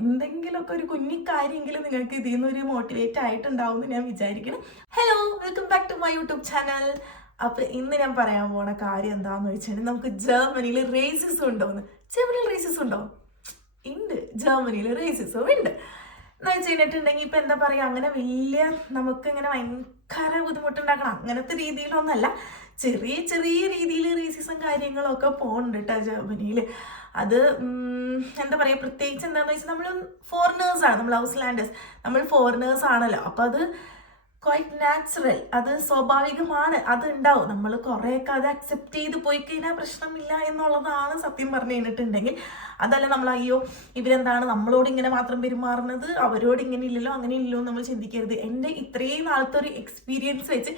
എന്തെങ്കിലുമൊക്കെ ഒരു കുഞ്ഞിക്കാര്യമെങ്കിലും നിങ്ങൾക്ക് ഇതിൽ നിന്ന് ഒരു മോട്ടിവേറ്റ് ആയിട്ടുണ്ടാവും എന്ന് ഞാൻ വിചാരിക്കുന്നു. Hello welcome back to my YouTube channel അപ്പൊ ഇന്ന് ഞാൻ പറയാൻ പോണ കാര്യം എന്താന്ന് വെച്ചാൽ നമുക്ക് ജർമ്മനിയിൽ റേസിസം ഉണ്ടോന്ന്. ജർമ്മനിയിൽ റേസസ് ഉണ്ടോ? ഉണ്ട്. ജർമ്മനിയിൽ റേസിസം ഉണ്ട്. എന്ന് വെച്ച് എന്താ പറയാ അങ്ങനെ വലിയ നമുക്ക് ഇങ്ങനെ ഭയങ്കര ബുദ്ധിമുട്ടുണ്ടാക്കണം. അങ്ങനത്തെ രീതിയിലൊന്നല്ല. ചെറിയ ചെറിയ രീതിയിൽ റീസീസും കാര്യങ്ങളൊക്കെ പോകുന്നുണ്ട് കേട്ടോ ജർമ്മനിയിൽ അത് എന്താ പറയുക പ്രത്യേകിച്ച് എന്താണെന്ന് വെച്ചാൽ നമ്മൾ ഫോറിനേഴ്സ് ആണ്. നമ്മൾ ഹൗസ് ലാൻഡേഴ്സ് നമ്മൾ ഫോറിനേഴ്സ് ആണല്ലോ. അപ്പൊ അത് ക്വൈറ്റ് നാച്ചുറൽ അത് സ്വാഭാവികമാണ്. അത് ഉണ്ടാവും. നമ്മൾ കുറേയൊക്കെ അത് അക്സെപ്റ്റ് ചെയ്ത് പോയി കഴിഞ്ഞാൽ പ്രശ്നമില്ല എന്നുള്ളതാണ് സത്യം പറഞ്ഞു കഴിഞ്ഞിട്ടുണ്ടെങ്കിൽ. അതല്ല നമ്മൾ അയ്യോ ഇവരെന്താണ് നമ്മളോട് ഇങ്ങനെ മാത്രം പെരുമാറുന്നത്? അവരോട് ഇങ്ങനെ ഇല്ലല്ലോ അങ്ങനെ ഇല്ലല്ലോ നമ്മൾ ചിന്തിക്കരുത്. എന്റെ ഇത്രയും നാളത്തെ ഒരു എക്സ്പീരിയൻസ് വെച്ച്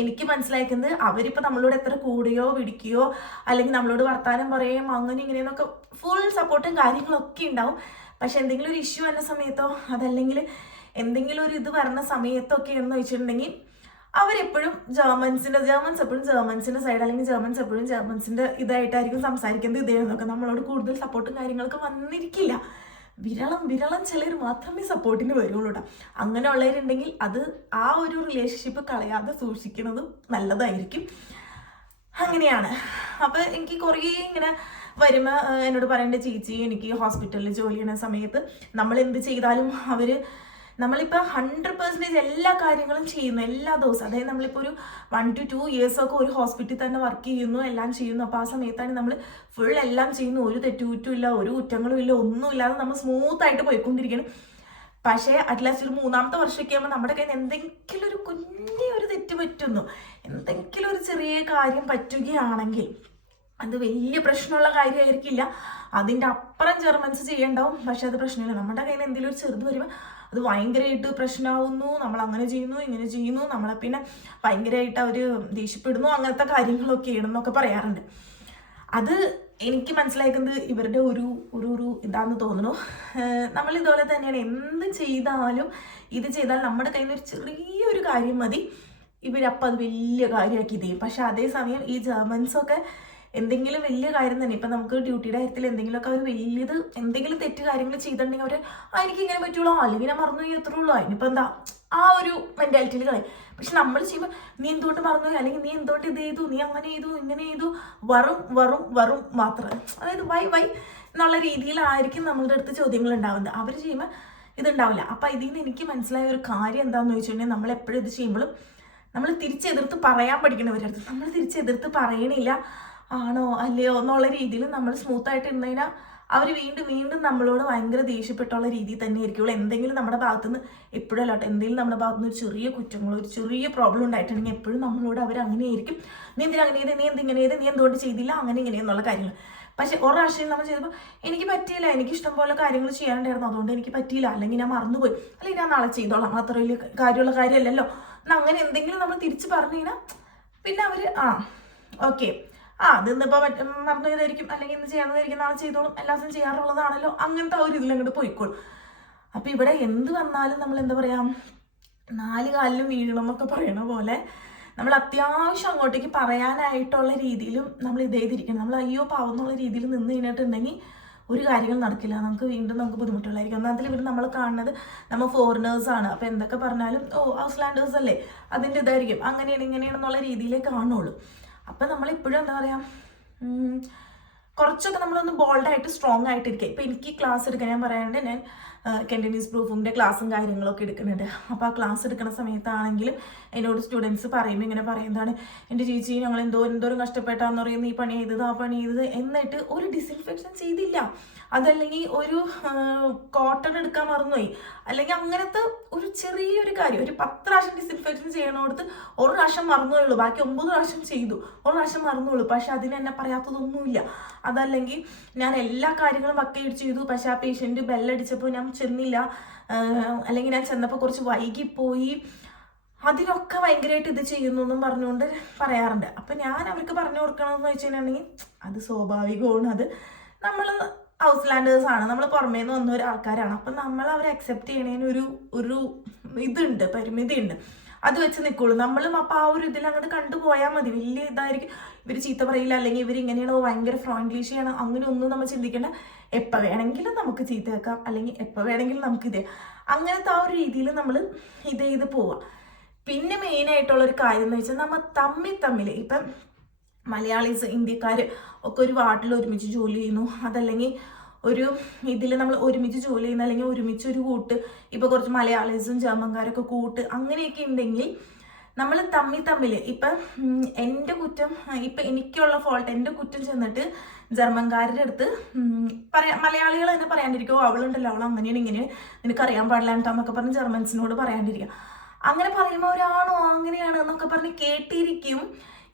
എനിക്ക് മനസ്സിലാക്കുന്നത് അവരിപ്പോൾ നമ്മളോട് എത്ര കൂടുകയോ പിടിക്കുകയോ അല്ലെങ്കിൽ നമ്മളോട് വർത്താനം പറയുകയും അങ്ങനെ ഇങ്ങനെയെന്നൊക്കെ ഫുൾ സപ്പോർട്ടും കാര്യങ്ങളൊക്കെ ഉണ്ടാവും. പക്ഷെ എന്തെങ്കിലും ഒരു ഇഷ്യൂ വന്ന സമയത്തോ അതല്ലെങ്കിൽ എന്തെങ്കിലും ഒരു ഇത് വരുന്ന സമയത്തൊക്കെ എന്ന് വെച്ചിട്ടുണ്ടെങ്കിൽ അവരെപ്പോഴും ജർമ്മൻസിന്റെ ജർമ്മൻസ് എപ്പോഴും ജർമ്മൻസിന്റെ സൈഡ് അല്ലെങ്കിൽ ജർമ്മൻസ് എപ്പോഴും ജർമ്മൻസിന്റെ ഇതായിട്ടായിരിക്കും സംസാരിക്കുന്നത് ഇതേന്നൊക്കെ നമ്മളോട് കൂടുതൽ സപ്പോർട്ടും കാര്യങ്ങളൊക്കെ വന്നിരിക്കില്ല. വിരളം വിരളം ചിലർ മാത്രമേ സപ്പോർട്ടിന് വരുള്ളൂ കേട്ടോ അങ്ങനെ ഉള്ളവരുണ്ടെങ്കിൽ അത് ആ ഒരു റിലേഷൻഷിപ്പ് കളയാതെ സൂക്ഷിക്കുന്നതും നല്ലതായിരിക്കും. അങ്ങനെയാണ്. അപ്പോൾ എനിക്ക് കുറേ ഇങ്ങനെ വരുമ്പോ എന്നോട് പറയേണ്ട ചേച്ചി എനിക്ക് ഹോസ്പിറ്റലിൽ ജോലി ചെയ്യുന്ന സമയത്ത് നമ്മൾ എന്ത് ചെയ്താലും അവർ നമ്മളിപ്പോൾ ഹൺഡ്രഡ് പെർസെന്റേജ് എല്ലാ കാര്യങ്ങളും ചെയ്യുന്നു എല്ലാ ദിവസവും. അതായത് നമ്മളിപ്പോൾ ഒരു വൺ ടു ടു ഇയേഴ്സ് ഒക്കെ ഒരു ഹോസ്പിറ്റലിൽ തന്നെ വർക്ക് ചെയ്യുന്നു എല്ലാം ചെയ്യുന്നു. അപ്പോൾ ആ സമയത്താണ് നമ്മൾ ഫുൾ എല്ലാം ചെയ്യുന്നു. ഒരു തെറ്റുകുറ്റും ഇല്ല ഒരു കുറ്റങ്ങളും ഇല്ല ഒന്നുമില്ലാതെ നമ്മൾ സ്മൂത്ത് ആയിട്ട് പോയിക്കൊണ്ടിരിക്കണം പക്ഷേ അറ്റ്ലാസ്റ്റ് ഒരു മൂന്നാമത്തെ വർഷമൊക്കെ ആകുമ്പോൾ നമ്മുടെ കയ്യിൽ എന്തെങ്കിലും ഒരു കുഞ്ഞി ഒരു തെറ്റ് പറ്റുന്നു. എന്തെങ്കിലും ഒരു ചെറിയ കാര്യം പറ്റുകയാണെങ്കിൽ അത് വലിയ പ്രശ്നമുള്ള കാര്യമായിരിക്കില്ല. അതിന്റെ അപ്പുറം ജർമൻസ് ചെയ്യണ്ടാവും. പക്ഷെ അത് പ്രശ്നമില്ല. നമ്മുടെ കയ്യിൽ എന്തെങ്കിലും ഒരു ചെറുത് വരുമ്പോൾ അത് ഭയങ്കരമായിട്ട് പ്രശ്നമാവുന്നു നമ്മൾ അങ്ങനെ ചെയ്യുന്നു ഇങ്ങനെ ചെയ്യുന്നു നമ്മളെ പിന്നെ ഭയങ്കരമായിട്ട് അവർ ദേഷ്യപ്പെടുന്നു അങ്ങനത്തെ കാര്യങ്ങളൊക്കെ ഇടുന്നൊക്കെ പറയാറുണ്ട്. അത് എനിക്ക് മനസ്സിലാക്കുന്നത് ഇവരുടെ ഒരു ഒരു ഒരു ഇതാന്ന് തോന്നുന്നു. നമ്മൾ ഇതുപോലെ തന്നെയാണ് എന്ത് ചെയ്താലും ഇത് ചെയ്താൽ നമ്മുടെ കയ്യിൽ നിന്ന് ഒരു ചെറിയൊരു കാര്യം മതി. ഇവരപ്പം അത് വലിയ കാര്യമാക്കി ചെയ്യും പക്ഷെ അതേസമയം ഈ ജർമ്മൻസൊക്കെ എന്തെങ്കിലും വലിയ കാര്യം തന്നെ. ഇപ്പം നമുക്ക് ഡ്യൂട്ടിയുടെ കാര്യത്തിൽ എന്തെങ്കിലുമൊക്കെ അവർ വലിയത് എന്തെങ്കിലും തെറ്റ് കാര്യങ്ങൾ ചെയ്തിട്ടുണ്ടെങ്കിൽ അവർ ആ എനിക്ക് ഇങ്ങനെ പറ്റുള്ളൂ. അല്ലെങ്കിൽ ഞാൻ മറന്നു പോയി എത്ര ഉള്ളൂ. അതിനിപ്പോൾ എന്താ? ആ ഒരു മെന്റാലിറ്റിയിൽ കളയും. പക്ഷെ നമ്മൾ ചെയ്യുമ്പോൾ നീ എന്തുകൊണ്ട് മറന്നു അല്ലെങ്കിൽ നീ എന്തുകൊണ്ട് ഇത് ചെയ്തു? നീ അങ്ങനെ ചെയ്തു ഇങ്ങനെ ചെയ്തു. വറും വറും വറും മാത്രം. അതായത് വൈ വൈ എന്നുള്ള രീതിയിലായിരിക്കും നമ്മളുടെ അടുത്ത് ചോദ്യങ്ങൾ ഉണ്ടാവുന്നത്. അവർ ചെയ്യുമ്പോൾ ഇതുണ്ടാവില്ല. അപ്പം ഇതിൽ നിന്ന് എനിക്ക് മനസ്സിലായ ഒരു കാര്യം എന്താണെന്ന് ചോദിച്ചിട്ടുണ്ടെങ്കിൽ നമ്മൾ എപ്പോഴും ഇത് ചെയ്യുമ്പോഴും നമ്മൾ തിരിച്ചെതിർത്ത് പറയാൻ പഠിക്കണവരടുത്ത്. നമ്മൾ തിരിച്ചെതിർത്ത് പറയണില്ല. ആണോ? അല്ലയോ? എന്നുള്ള രീതിയിൽ നമ്മൾ സ്മൂത്ത് ആയിട്ട് ഇരുന്ന് കഴിഞ്ഞാൽ അവർ വീണ്ടും വീണ്ടും നമ്മളോട് ഭയങ്കര ദേഷ്യപ്പെട്ടുള്ള രീതിയിൽ തന്നെ ആയിരിക്കുള്ളൂ എന്തെങ്കിലും നമ്മുടെ ഭാഗത്തുനിന്ന് എപ്പോഴും അല്ലാട്ടെ എന്തെങ്കിലും നമ്മുടെ ഭാഗത്തുനിന്ന് ഒരു ചെറിയ കുറ്റങ്ങളോ ഒരു ചെറിയ പ്രോബ്ലം ഉണ്ടായിട്ടുണ്ടെങ്കിൽ എപ്പോഴും നമ്മളോട് അവർ അങ്ങനെ ആയിരിക്കും നീ എന്തിനാ അങ്ങനെ നീ എന്തിങ്ങനെ ചെയ്ത്? നീ എന്തുകൊണ്ട് ചെയ്തില്ല? അങ്ങനെ ഇങ്ങനെ എന്നുള്ള കാര്യങ്ങൾ. പക്ഷെ ഒരു പ്രാവശ്യം നമ്മൾ ചെയ്തപ്പോൾ എനിക്ക് പറ്റിയില്ല. എനിക്ക് ഇഷ്ടം പോലെ കാര്യങ്ങൾ ചെയ്യാനുണ്ടായിരുന്നു. അതുകൊണ്ട് എനിക്ക് പറ്റിയില്ല. അല്ലെങ്കിൽ ഞാൻ മറന്നുപോയി. അല്ലെങ്കിൽ ഞാൻ നാളെ ചെയ്തോളാം. അത്ര വലിയ കാര്യമുള്ള കാര്യമല്ലല്ലോ. അങ്ങനെ എന്തെങ്കിലും നമ്മൾ തിരിച്ച് പറഞ്ഞു കഴിഞ്ഞാൽ പിന്നെ അവർ ആ ഓക്കെ ആ നിന്നിപ്പോ മറന്നു ചെയ്തായിരിക്കും അല്ലെങ്കിൽ ഇന്ന് ചെയ്യാവുന്നതായിരിക്കും. നാളെ ചെയ്തോളും. എല്ലാ ദിവസം ചെയ്യാറുള്ളതാണല്ലോ. അങ്ങനത്തെ ഒരു ഇതിൽ അങ്ങോട്ട് പോയിക്കോളും. അപ്പം ഇവിടെ എന്ത് വന്നാലും നമ്മൾ എന്താ പറയാ നാല് കാലിലും വീഴണം എന്നൊക്കെ പറയണ പോലെ നമ്മൾ അത്യാവശ്യം അങ്ങോട്ടേക്ക് പറയാനായിട്ടുള്ള രീതിയിലും നമ്മൾ ഇതേതിരിക്കണം. നമ്മൾ അയ്യോ പാവുന്നുള്ള രീതിയിൽ നിന്ന് കഴിഞ്ഞിട്ടുണ്ടെങ്കിൽ ഒരു കാര്യങ്ങൾ നടക്കില്ല. നമുക്ക് വീണ്ടും നമുക്ക് ബുദ്ധിമുട്ടുള്ളായിരിക്കും ഒന്നാമതിൽ ഇവിടെ നമ്മൾ കാണുന്നത് നമ്മൾ ഫോറിനേഴ്സ് ആണ്. അപ്പോൾ എന്തൊക്കെ പറഞ്ഞാലും ഓ ഹൗസ് ലാൻഡേഴ്സ് അല്ലേ? അതിന്റെ ഇതായിരിക്കും. അങ്ങനെയാണ് ഇങ്ങനെയാണെന്നുള്ള രീതിയിലേ കാണുള്ളൂ. അപ്പം നമ്മളിപ്പോഴും എന്താ പറയുക ഉം, കുറച്ചൊക്കെ നമ്മളൊന്ന് ബോൾഡായിട്ട് സ്ട്രോങ് ആയിട്ടിരിക്കുക ഇപ്പം എനിക്ക് ക്ലാസ് എടുക്കാൻ ഞാൻ പറയാണ്ട് ഞാൻ കണ്ടിന്യൂസ് പ്രൂഫിന്റെ ക്ലാസ്സും കാര്യങ്ങളൊക്കെ എടുക്കുന്നുണ്ട്. അപ്പോൾ ആ ക്ലാസ് എടുക്കുന്ന സമയത്താണെങ്കിൽ എന്നോട് സ്റ്റുഡൻസ് പറയുമ്പോൾ ഇങ്ങനെ പറയുന്നതാണ് എന്റെ ചേച്ചി ഞങ്ങൾ എന്തോ എന്തോരം കഷ്ടപ്പെട്ടാന്ന് പറയുന്നത് ഈ പണി ചെയ്തത് ആ പണി ചെയ്തത് എന്നിട്ട് ഒരു ഡിസിൻഫെക്ഷൻ ചെയ്തില്ല. അതല്ലെങ്കിൽ ഒരു കോട്ടൺ എടുക്കാൻ മറന്നുപോയി. അല്ലെങ്കിൽ അങ്ങനത്തെ ഒരു ചെറിയൊരു കാര്യം ഒരു പത്ത് പ്രാവശ്യം ഡിസിൻഫെക്ഷൻ ചെയ്യണോടത്ത് ഒരു പ്രാവശ്യം മറന്നുള്ളൂ ബാക്കി ഒമ്പത് പ്രാവശ്യം ചെയ്തു ഒരു പ്രാവശ്യം മറന്നുള്ളൂ പക്ഷെ അതിന് എന്നെ പറയാത്തതൊന്നുമില്ല. അതല്ലെങ്കിൽ ഞാൻ എല്ലാ കാര്യങ്ങളും പക്കയിട്ട് ചെയ്തു. പക്ഷെ ആ പേഷ്യന്റ് ബെല്ലടിച്ചപ്പോൾ ഞാൻ ചെന്നില്ല. അല്ലെങ്കിൽ ഞാൻ ചെന്നപ്പോൾ കുറച്ച് വൈകിപ്പോയി. അതിനൊക്കെ ഭയങ്കരമായിട്ട് ഇത് ചെയ്യുന്നു എന്നും പറഞ്ഞുകൊണ്ട് പറയാറുണ്ട്. അപ്പം ഞാൻ അവർക്ക് പറഞ്ഞു കൊടുക്കണമെന്ന് വെച്ചിട്ടുണ്ടെങ്കിൽ അത് സ്വാഭാവികമാണ്. അത് നമ്മൾ ഹൗസ് ലാൻഡേഴ്സ് ആണ്. നമ്മൾ പുറമേ നിന്ന് വന്ന ഒരു ആൾക്കാരാണ്. അപ്പം നമ്മൾ അവരെ അക്സെപ്റ്റ് ചെയ്യണതിന് ഒരു ഒരു ഇതുണ്ട് പരിമിതി ഉണ്ട് അത് വെച്ച് നിൽക്കുള്ളൂ നമ്മളും അപ്പോൾ ആ ഒരു ഇതിൽ അങ്ങോട്ട് കണ്ടുപോയാൽ മതി. വലിയ ഇതായിരിക്കും. ഇവർ ചീത്ത പറയില്ല അല്ലെങ്കിൽ ഇവർ ഇങ്ങനെയാണോ ഭയങ്കര ഫ്രോൺലി ചെയ്യണം അങ്ങനെ ഒന്നും നമ്മൾ ചിന്തിക്കേണ്ട. എപ്പോൾ വേണമെങ്കിലും നമുക്ക് ചീത്ത വെക്കാം. അല്ലെങ്കിൽ എപ്പോൾ വേണമെങ്കിലും നമുക്ക് ഇത് അങ്ങനത്തെ ആ ഒരു രീതിയിൽ നമ്മൾ ഇത് ചെയ്ത് പോവാം. പിന്നെ മെയിനായിട്ടുള്ള ഒരു കാര്യം എന്ന് വെച്ചാൽ നമ്മൾ തമ്മിൽ തമ്മിൽ ഇപ്പം മലയാളീസ് ഇന്ത്യക്കാർ ഒക്കെ ഒരു വാർഡിൽ ഒരുമിച്ച് ജോലി ചെയ്യുന്നു. അതല്ലെങ്കിൽ ഒരു ഇതിൽ നമ്മൾ ഒരുമിച്ച് ജോലി ചെയ്യുന്ന അല്ലെങ്കിൽ ഒരുമിച്ച് ഒരു കൂട്ട് ഇപ്പോൾ കുറച്ച് മലയാളീസും ജർമ്മൻകാരൊക്കെ കൂട്ട് അങ്ങനെയൊക്കെ ഉണ്ടെങ്കിൽ നമ്മൾ തമ്മിൽ തമ്മിൽ ഇപ്പം എന്റെ കുറ്റം ഇപ്പം എനിക്കുള്ള ഫോൾട്ട് എന്റെ കുറ്റം ചെന്നിട്ട് ജർമ്മൻകാരുടെ അടുത്ത് പറയാ മലയാളികൾ തന്നെ പറയാണ്ടിരിക്കും "ഓ, അവളുണ്ടല്ലോ അവൾ അങ്ങനെയാണ് ഇങ്ങനെ നിനക്ക് അറിയാൻ പാടില്ല എന്നൊക്കെ പറഞ്ഞ് ജർമ്മൻസിനോട് പറയാണ്ടിരിക്കുക. അങ്ങനെ പറയുമ്പോൾ ഒരാണോ അങ്ങനെയാണ് എന്നൊക്കെ പറഞ്ഞ് കേട്ടിരിക്കും.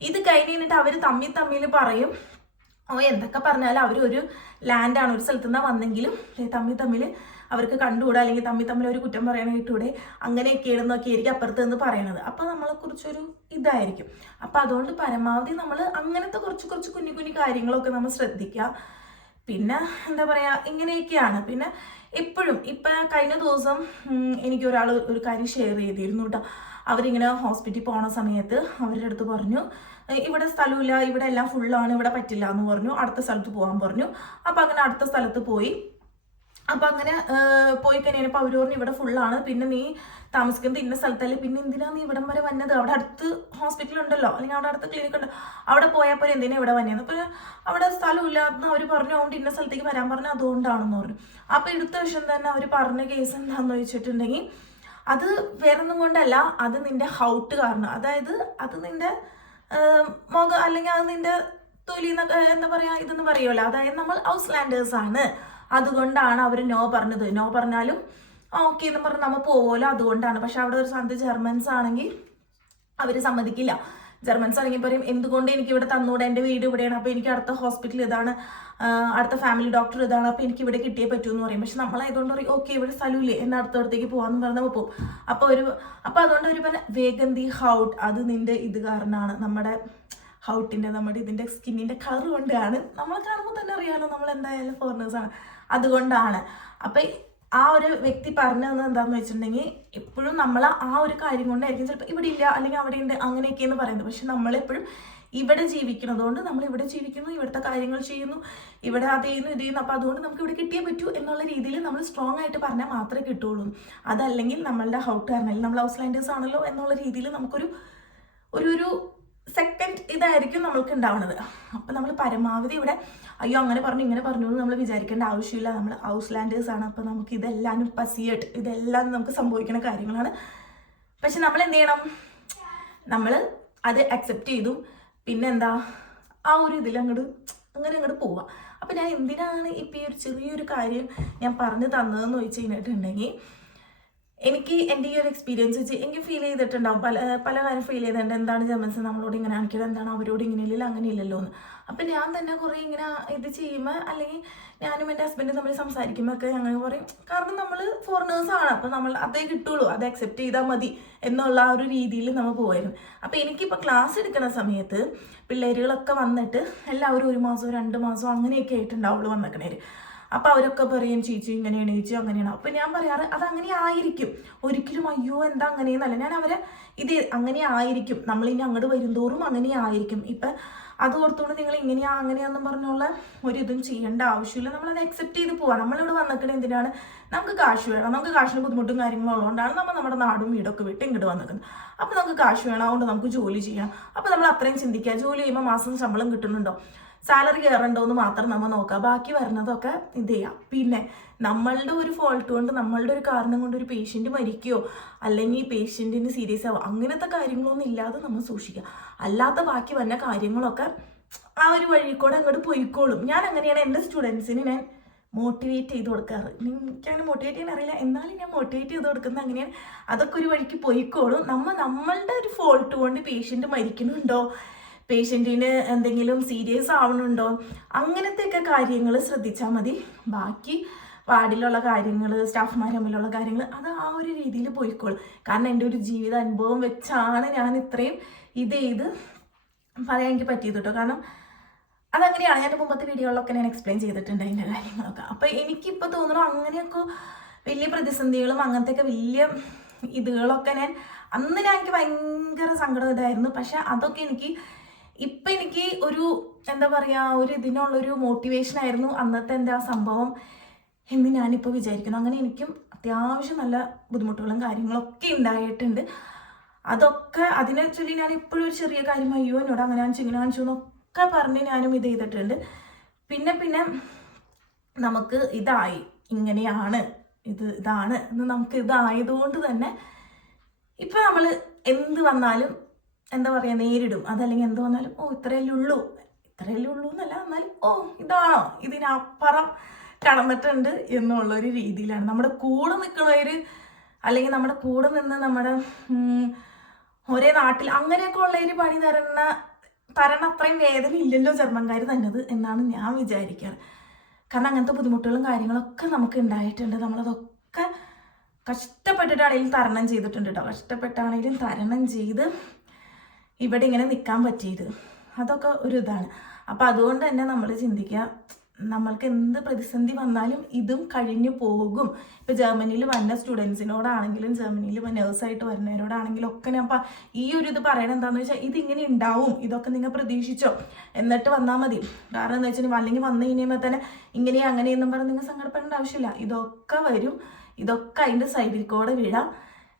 ഇത് കഴിഞ്ഞ് കഴിഞ്ഞിട്ട് അവർ തമ്മിൽ തമ്മിൽ പറയും ഓ എന്തൊക്കെ പറഞ്ഞാലും അവർ ഒരു ലാൻഡാണ് ഒരു സ്ഥലത്തു നിന്നാണ് വന്നെങ്കിലും തമ്മിൽ തമ്മിൽ അവർക്ക് കണ്ടുകൂടാ അല്ലെങ്കിൽ തമ്മിൽ തമ്മിൽ ഒരു കുറ്റം പറയണ കിട്ടൂടെ അങ്ങനെയൊക്കെയാണെന്നൊക്കെ ആയിരിക്കും അപ്പുറത്ത് നിന്ന് പറയണത്. അപ്പോൾ നമ്മളെ കുറിച്ചൊരു ഇതായിരിക്കും. അപ്പോൾ അതുകൊണ്ട് പരമാവധി നമ്മൾ അങ്ങനത്തെ കുറച്ച് കുറച്ച് കുഞ്ഞു കുഞ്ഞു കാര്യങ്ങളൊക്കെ നമ്മൾ ശ്രദ്ധിക്കുക. പിന്നെ എന്താ പറയുക ഇങ്ങനെയൊക്കെയാണ്. പിന്നെ എപ്പോഴും ഇപ്പൊ കഴിഞ്ഞ ദിവസം എനിക്ക് ഒരാൾ ഒരു കാര്യം ഷെയർ ചെയ്തിരുന്നു കേട്ടോ. അവരിങ്ങനെ ഹോസ്പിറ്റലിൽ പോണ സമയത്ത് അവരുടെ അടുത്ത് പറഞ്ഞു "ഏ, ഇവിടെ സ്ഥലമില്ല ഇവിടെ എല്ലാം ഫുള്ളാണ് ഇവിടെ പറ്റില്ല എന്ന് പറഞ്ഞു. അടുത്ത സ്ഥലത്ത് പോകാൻ പറഞ്ഞു. അപ്പൊ അങ്ങനെ അടുത്ത സ്ഥലത്ത് പോയി. അപ്പൊ അങ്ങനെ പോയി കഴിഞ്ഞപ്പോൾ അവർ പറഞ്ഞു ഇവിടെ ഫുള്ളാണ് പിന്നെ നീ താമസിക്കുന്നത് ഇന്ന സ്ഥലത്തല്ലേ? പിന്നെ എന്തിനാ നീ ഇവിടം വരെ വന്നത്? അവിടെ അടുത്ത് ഹോസ്പിറ്റൽ ഉണ്ടല്ലോ. അല്ലെങ്കിൽ അവിടെ അടുത്ത് ക്ലിനിക് ഉണ്ട്? അവിടെ പോയാൽ പോലെ എന്തിനാ ഇവിടെ വന്നത് അപ്പൊ അവിടെ സ്ഥലമില്ല എന്ന് അവർ പറഞ്ഞു. അതുകൊണ്ട് ഇന്ന സ്ഥലത്തേക്ക് വരാൻ പറഞ്ഞു. അതുകൊണ്ടാണെന്ന് പറഞ്ഞു. അപ്പോൾ എടുത്ത വിഷം തന്നെ അവർ പറഞ്ഞ കേസ് എന്താണെന്ന് ചോദിച്ചിട്ടുണ്ടെങ്കിൽ അത് വേറൊന്നും കൊണ്ടല്ല. അത് നിന്റെ ഹൗട്ട് കാരണം. അതായത് അത് നിന്റെ മുഖം അല്ലെങ്കിൽ അത് നിന്റെ തൊലി എന്താ പറയാ ഇതെന്ന് പറയുമല്ലോ അതായത് നമ്മൾ ഹൗസ് ലാൻഡേഴ്സ് ആണ്. അതുകൊണ്ടാണ് അവർ നോ പറഞ്ഞത്. നോ പറഞ്ഞാലും ഓക്കെ എന്ന് പറഞ്ഞ് നമ്മൾ പോവുമല്ലോ അതുകൊണ്ടാണ്. പക്ഷെ അവിടെ ഒരു സ്ഥലത്ത് ജർമ്മൻസ് ആണെങ്കിൽ അവർ സമ്മതിക്കില്ല. ജർമ്മൻസ് ആണെങ്കിൽ പറയും എന്തുകൊണ്ട് എനിക്ക് ഇവിടെ തന്നൂടെ? എന്റെ വീട് ഇവിടെയാണ്. അപ്പോൾ എനിക്ക് അടുത്ത ഹോസ്പിറ്റൽ ഇതാണ് അടുത്ത ഫാമിലി ഡോക്ടർ ഇതാണ്. അപ്പോൾ എനിക്ക് ഇവിടെ കിട്ടിയേ പറ്റൂ എന്ന് പറയും. പക്ഷെ നമ്മളായതുകൊണ്ട് പറയും ഓക്കെ ഇവിടെ സ്ഥലമില്ലേ. എന്നാൽ അടുത്തടത്തേക്ക് പോകാമെന്ന് നമ്മൾ പോകും അപ്പോൾ ഒരു അപ്പോൾ അതുകൊണ്ട് ഒരു പറഞ്ഞ വേഗന്തി ഹൗട്ട്. അത് നിന്റെ ഇത് കാരണമാണ്. നമ്മുടെ ഹൗട്ടിന്റെ നമ്മുടെ ഇതിന്റെ സ്കിന്നിന്റെ കളർ കൊണ്ടാണ്. നമ്മൾ കാണുമ്പോൾ തന്നെ അറിയാമല്ലോ നമ്മൾ എന്തായാലും ഫോറിനേഴ്സാണ് അതുകൊണ്ടാണ്. അപ്പം ആ ഒരു വ്യക്തി പറഞ്ഞു തന്നത് എന്താന്ന് വെച്ചിട്ടുണ്ടെങ്കിൽ എപ്പോഴും നമ്മൾ ആ ഒരു കാര്യം കൊണ്ടായിരിക്കും ചിലപ്പോൾ ഇവിടെ ഇല്ല അല്ലെങ്കിൽ അവിടെ ഉണ്ട് അങ്ങനെയൊക്കെയെന്ന് പറയുന്നത്. പക്ഷെ നമ്മളെപ്പോഴും ഇവിടെ ജീവിക്കുന്നതുകൊണ്ട് നമ്മൾ ഇവിടെ ജീവിക്കുന്നു ഇവിടുത്തെ കാര്യങ്ങൾ ചെയ്യുന്നു ഇവിടെ അത് ചെയ്യുന്നു ഇത് ചെയ്യുന്നു. അപ്പോൾ അതുകൊണ്ട് നമുക്ക് ഇവിടെ കിട്ടിയേ പറ്റൂ എന്നുള്ള രീതിയിൽ നമ്മൾ സ്ട്രോങ് ആയിട്ട് പറഞ്ഞാൽ മാത്രമേ കിട്ടുള്ളൂ അതല്ലെങ്കിൽ നമ്മളുടെ ഹൗട്ട് കാരണം നമ്മൾ ഹൗസ് ലാൻഡേഴ്സ് ആണല്ലോ എന്നുള്ള രീതിയിൽ നമുക്കൊരു ഒരു ഒരു സെക്കൻഡ് ഇതായിരിക്കും നമ്മൾക്ക് ഉണ്ടാവുന്നത് അപ്പം നമ്മൾ പരമാവധി ഇവിടെ അയ്യോ അങ്ങനെ പറഞ്ഞു ഇങ്ങനെ പറഞ്ഞു എന്ന് നമ്മൾ വിചാരിക്കേണ്ട ആവശ്യമില്ല. നമ്മൾ ഹൗസ് ലാൻഡേഴ്സ് ആണ്. അപ്പം നമുക്ക് ഇതെല്ലാം പസിയട്ട് ഇതെല്ലാം നമുക്ക് സംഭവിക്കുന്ന കാര്യങ്ങളാണ്. പക്ഷെ നമ്മൾ എന്ത് ചെയ്യണം? നമ്മൾ അത് അക്സെപ്റ്റ് ചെയ്തു. പിന്നെന്താ? ആ ഒരു ഇതിൽ അങ്ങോട്ട് അങ്ങനെ അങ്ങോട്ട് പോവാം. അപ്പം ഞാൻ എന്തിനാണ് ഇപ്പം ഈ ഒരു ചെറിയൊരു കാര്യം ഞാൻ പറഞ്ഞു തന്നതെന്ന് ചോദിച്ചു കഴിഞ്ഞിട്ടുണ്ടെങ്കിൽ എനിക്ക് എന്റെ ഈ ഒരു എക്സ്പീരിയൻസ് വെച്ച് എനിക്ക് ഫീൽ ചെയ്തിട്ടുണ്ടാവും. പല പല കാര്യം ഫീൽ ചെയ്തിട്ടുണ്ട്. എന്താണ് ജർമ്മൻസ് നമ്മളോട് ഇങ്ങനെ കാണിക്കുന്നത് എന്താണ് അവരോട് ഇങ്ങനെ ഇല്ലല്ലോ അങ്ങനെ ഇല്ലല്ലോ എന്ന്. അപ്പം ഞാൻ തന്നെ കുറേ ഇങ്ങനെ ഇത് ചെയ്യുമ്പോൾ അല്ലെങ്കിൽ ഞാനും എന്റെ ഹസ്ബൻഡും തമ്മിൽ സംസാരിക്കുമ്പോൾ ഒക്കെ ഞങ്ങൾ പറയും കാരണം നമ്മൾ ആണ്. അപ്പം നമ്മൾ അതേ കിട്ടുള്ളൂ. അത് അക്സെപ്റ്റ് ചെയ്താൽ മതി. എന്നുള്ള ആ ഒരു രീതിയിൽ നമ്മൾ പോയിരുന്നു അപ്പം എനിക്കിപ്പോൾ ക്ലാസ് എടുക്കുന്ന സമയത്ത് പിള്ളേരുകളൊക്കെ വന്നിട്ട് എല്ലാവരും ഒരു മാസം രണ്ട് മാസം അങ്ങനെയൊക്കെ ആയിട്ടുണ്ടാവുള്ളൂ വന്നേക്കണേര് അപ്പൊ അവരൊക്കെ പറയും ചേച്ചി ഇങ്ങനെയാണ് ചേച്ചി അങ്ങനെയാണ്. അപ്പൊ ഞാൻ പറയാറ് അത് അങ്ങനെ ആയിരിക്കും. ഒരിക്കലും അയ്യോ എന്താ അങ്ങനെയെന്നല്ല. ഞാൻ അവരെ ഇത് അങ്ങനെ ആയിരിക്കും. നമ്മൾ ഇനി അങ്ങോട്ട് വരുന്തോറും അങ്ങനെ ആയിരിക്കും. ഇപ്പൊ അത് ഓർത്തുകൊണ്ട് നിങ്ങൾ ഇങ്ങനെയാ അങ്ങനെയാന്നും പറഞ്ഞുള്ള ഒരു ഇതും ചെയ്യേണ്ട ആവശ്യമില്ല. നമ്മളത് അക്സെപ്റ്റ് ചെയ്ത് പോവാം. നമ്മളിവിടെ വന്നിക്കണ എന്തിനാണ്? നമുക്ക് കാശ് വേണം. നമുക്ക് കാശിന് ബുദ്ധിമുട്ടും കാര്യങ്ങളും ഉള്ളതുകൊണ്ടാണ് നമ്മൾ നമ്മുടെ നാടും വീടൊക്കെ വിട്ട് ഇങ്ങോട്ട് വന്നിരിക്കുന്നത് അപ്പോൾ നമുക്ക് കാശ് വേണം അതുകൊണ്ട് നമുക്ക് ജോലി ചെയ്യണം അപ്പോൾ നമ്മൾ അത്രയും ചിന്തിക്കുക ജോലി ചെയ്യുമ്പോൾ മാസം ശമ്പളം കിട്ടുന്നുണ്ടോ? സാലറി കയറണ്ടോ എന്ന് മാത്രം നമ്മൾ നോക്കുക ബാക്കി വരുന്നതൊക്കെ ഇത് ചെയ്യാം. പിന്നെ നമ്മളുടെ ഒരു ഫോൾട്ട് കൊണ്ട് നമ്മളുടെ ഒരു കാരണം കൊണ്ട് ഒരു പേഷ്യന്റ് മരിക്കുകയോ അല്ലെങ്കിൽ പേഷ്യന്റിന് സീരിയസ് ആവുക അങ്ങനത്തെ കാര്യങ്ങളൊന്നും ഇല്ലാതെ നമ്മൾ സൂക്ഷിക്കുക അല്ലാത്ത ബാക്കി വന്ന കാര്യങ്ങളൊക്കെ ആ ഒരു വഴി കൂടെ അങ്ങോട്ട് പോയിക്കോളും. ഞാൻ അങ്ങനെയാണ് എന്റെ സ്റ്റുഡൻസിന് ഞാൻ മോട്ടിവേറ്റ് ചെയ്ത് കൊടുക്കാറ്. എനിക്കങ്ങനെ മോട്ടിവേറ്റ് ചെയ്യാൻ അറിയില്ല. എന്നാലും ഞാൻ മോട്ടിവേറ്റ് ചെയ്ത് കൊടുക്കുന്നത് അങ്ങനെയാണ്. അതൊക്കെ ഒരു വഴിക്ക് പോയിക്കോളും. നമ്മൾ നമ്മളുടെ ഒരു ഫോൾട്ട് കൊണ്ട് പേഷ്യന്റ് മരിക്കുന്നുണ്ടോ പേഷ്യന്റിന് എന്തെങ്കിലും സീരിയസ് ആവണുണ്ടോ? അങ്ങനത്തെയൊക്കെ കാര്യങ്ങൾ ശ്രദ്ധിച്ചാൽ മതി. ബാക്കി വാർഡിലുള്ള കാര്യങ്ങൾ സ്റ്റാഫ്മാർ തമ്മിലുള്ള കാര്യങ്ങൾ അത് ആ ഒരു രീതിയിൽ പോയിക്കോളും. കാരണം എന്റെ ഒരു ജീവിത അനുഭവം വെച്ചാണ് ഞാൻ ഇത്രയും ഇത് ചെയ്ത് പറയാൻ എനിക്ക് പറ്റിയത് കേട്ടോ. കാരണം അതങ്ങനെയാണ്. ഞാൻ മുമ്പത്തെ വീഡിയോകളിലൊക്കെ ഞാൻ എക്സ്പ്ലെയിൻ ചെയ്തിട്ടുണ്ട് അതിന്റെ കാര്യങ്ങളൊക്കെ. അപ്പോൾ എനിക്കിപ്പോൾ തോന്നുന്നു അങ്ങനെയൊക്കെ വലിയ പ്രതിസന്ധികളും അങ്ങനത്തെയൊക്കെ വലിയ ഇതുകളൊക്കെ ഞാൻ അന്ന് ഞാൻ എനിക്ക് ഭയങ്കര സങ്കടം ഇതായിരുന്നു. പക്ഷെ അതൊക്കെ എനിക്ക് ഇപ്പം എനിക്ക് ഒരു എന്താ പറയുക ഒരു ഇതിനുള്ളൊരു മോട്ടിവേഷൻ ആയിരുന്നു അന്നത്തെ എന്റെ ആ സംഭവം എന്ന് ഞാനിപ്പോൾ വിചാരിക്കുന്നു. അങ്ങനെ എനിക്കും അത്യാവശ്യം നല്ല ബുദ്ധിമുട്ടുകളും കാര്യങ്ങളൊക്കെ ഉണ്ടായിട്ടുണ്ട്. അതൊക്കെ അതിനെ ചൊല്ലി ഞാൻ ഇപ്പോഴും ഒരു ചെറിയ കാര്യം അയ്യോ എന്നോട് അങ്ങനെ കാണിച്ചു ഇങ്ങനെ കാണിച്ചു എന്നൊക്കെ പറഞ്ഞ് ഞാനും ഇത് ചെയ്തിട്ടുണ്ട്. പിന്നെ പിന്നെ നമുക്ക് ഇതായി. ഇങ്ങനെയാണ്. ഇത് ഇതാണ്. എന്ന് നമുക്ക് ഇതായതുകൊണ്ട് തന്നെ ഇപ്പം നമ്മൾ എന്ത് വന്നാലും എന്താ പറയുക നേരിടും. അതല്ലെങ്കിൽ എന്ത് വന്നാലും ഓ ഇത്രയല്ലേ ഉള്ളൂ. ഇത്രയല്ലേ ഉള്ളൂ എന്നല്ല എന്നാലും ഓ ഇതാണോ? ഇതിനപ്പുറം കടന്നിട്ടുണ്ട് എന്നുള്ളൊരു രീതിയിലാണ്. നമ്മുടെ കൂടെ നിൽക്കുന്നവർ അല്ലെങ്കിൽ നമ്മുടെ കൂടെ നിന്ന് നമ്മുടെ ഒരേ നാട്ടിൽ അങ്ങനെയൊക്കെ ഉള്ളൊരു പണി തരണ തരണ അത്രയും വേദന ഇല്ലല്ലോ ജർമ്മൻകാർ തന്നത് എന്നാണ് ഞാൻ വിചാരിക്കാറ്. കാരണം അങ്ങനത്തെ ബുദ്ധിമുട്ടുകളും കാര്യങ്ങളൊക്കെ നമുക്ക് ഉണ്ടായിട്ടുണ്ട്. നമ്മളതൊക്കെ കഷ്ടപ്പെട്ടിട്ടാണെങ്കിലും തരണം ചെയ്തിട്ടുണ്ട് കേട്ടോ കഷ്ടപ്പെട്ടാണെങ്കിലും തരണം ചെയ്ത് ഇവിടെ ഇങ്ങനെ നിൽക്കാൻ പറ്റിയത്. അതൊക്കെ ഒരു ഇതാണ്. അപ്പം അതുകൊണ്ട് തന്നെ നമ്മൾ ചിന്തിക്കുക നമ്മൾക്ക് എന്ത് പ്രതിസന്ധി വന്നാലും ഇതും കഴിഞ്ഞു പോകും. ഇപ്പം ജർമ്മനിയിൽ വന്ന സ്റ്റുഡൻസിനോടാണെങ്കിലും ജർമ്മനിയിൽ നേഴ്സായിട്ട് വരുന്നവരോടാണെങ്കിലും ഒക്കെ ഞാൻ ഈ ഒരു ഇത് പറയണത് എന്താണെന്ന് വെച്ചാൽ ഇതിങ്ങനെ ഉണ്ടാവും. ഇതൊക്കെ നിങ്ങൾ പ്രതീക്ഷിച്ചോ. എന്നിട്ട് വന്നാൽ മതി. കാരണം എന്താ വെച്ചാൽ അല്ലെങ്കിൽ വന്നു കഴിഞ്ഞുമ്പോൾ തന്നെ ഇങ്ങനെ അങ്ങനെയെന്നും പറഞ്ഞ് നിങ്ങൾ സങ്കടപ്പെടേണ്ട ആവശ്യമില്ല. ഇതൊക്കെ വരും. ഇതൊക്കെ അതിന്റെ സൈഡിൽ കൂടെ വീഴാം.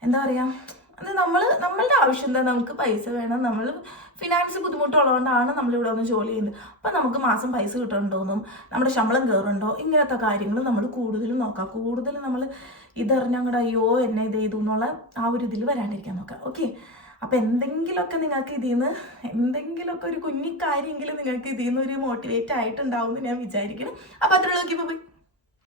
എന്താ പറയുക അത് നമ്മൾ നമ്മളുടെ ആവശ്യം എന്താ നമുക്ക് പൈസ വേണം. നമ്മൾ ഫിനാൻസ് ബുദ്ധിമുട്ടുള്ളതുകൊണ്ടാണ് നമ്മൾ ഇവിടെ വന്ന് ജോലി ചെയ്യുന്നത്. അപ്പം നമുക്ക് മാസം പൈസ കിട്ടുന്നുണ്ടോന്നും നമ്മുടെ ശമ്പളം കയറുണ്ടോ ഇങ്ങനത്തെ കാര്യങ്ങൾ നമ്മൾ കൂടുതലും നോക്കാം. കൂടുതൽ നമ്മൾ ഇതറിഞ്ഞങ്ങടെ അയ്യോ എന്നെ ഇത് ചെയ്തു എന്നുള്ള ആ ഒരു ഇതിൽ വരാണ്ടിരിക്കാൻ നോക്കാം ഓക്കെ അപ്പം എന്തെങ്കിലുമൊക്കെ നിങ്ങൾക്ക് ഇതിൽ നിന്ന് എന്തെങ്കിലുമൊക്കെ ഒരു കുഞ്ഞിക്കാര്യമെങ്കിലും നിങ്ങൾക്ക് ഇതിൽ നിന്ന് ഒരു മോട്ടിവേറ്റ് ആയിട്ടുണ്ടാവും എന്ന് ഞാൻ വിചാരിക്കണം അപ്പം അത്രയുള്ളൂ ഓക്കെ ബൈ